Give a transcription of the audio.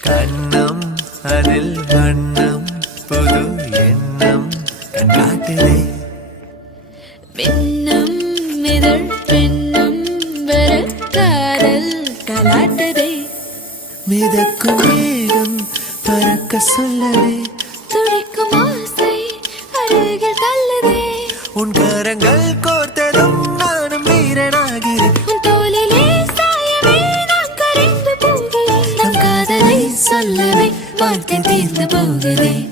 கண்ணம் அதில் வண்ணம் புது எண்ணம் கண்டாட்டுதே பின்னம் இதழ் பின்னம் வர காதல் கலாட்டதே மிதக்கும் மேகம் பறக்க சொல்லவே துடிக்கும் ஆசை அருகில் தள்ளுதே உன் கரங்கள் கோர்த்ததும் நானும் வீரனாகிறேன் உன் தோளிலே சாயவே நான் கரைந்து போகிறேன் நம் காதலை சொல்லவே வார்த்தை தீர்ந்து போகிறேன்